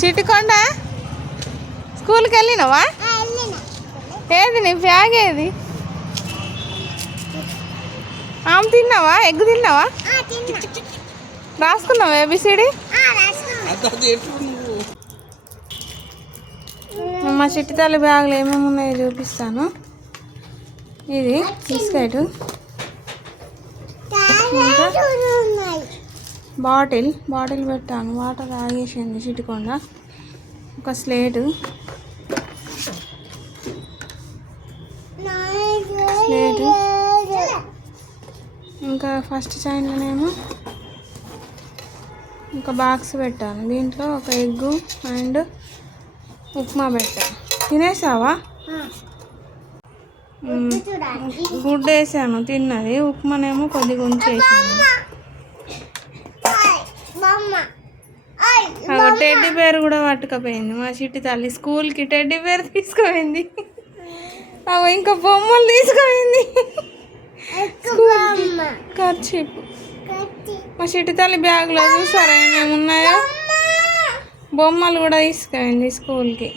చిట్టుకొండ స్కూల్కి వెళ్ళినావా? ఏది నీ బ్యాగ్ ఏది? ఆమె తిన్నావా? ఎగ్ తిన్నావా? రాసుకున్నావా ఏబిసిడి మా చిట్టి తల్లి బ్యాగులో ఏమేమి ఉన్నాయో చూపిస్తాను. ఇది బిస్కెట్. బాటిల్ బాటిల్ పెట్టాను. వాటర్ తాగేసింది చిట్టుకొండ ఒక స్లేటు. స్లేటు. ఇంకా ఫస్ట్ చైన్లోనేమో ఒక బాక్స్ పెట్టాను. దీంట్లో ఒక ఎగ్గు అండ్ ఉప్మా పెట్టా. తినేసావా. గుడ్డు వేసాను తిన్నది. ఉప్మానేమో కొద్దిగా ఉంచేసింది అగో టెడ్డీ పేరు కూడా పట్టుకపోయింది. మా చిట్టి తల్లి స్కూల్కి టెడ్డీ పేరు తీసుకుపోయింది. అవి ఇంకా బొమ్మలు తీసుకుపోయింది. ఖర్చు. మా చిట్టి తల్లి బ్యాగ్లో చూసారా ఏమేమి ఉన్నాయో బొమ్మలు కూడా తీసుకుపోయింది స్కూల్కి.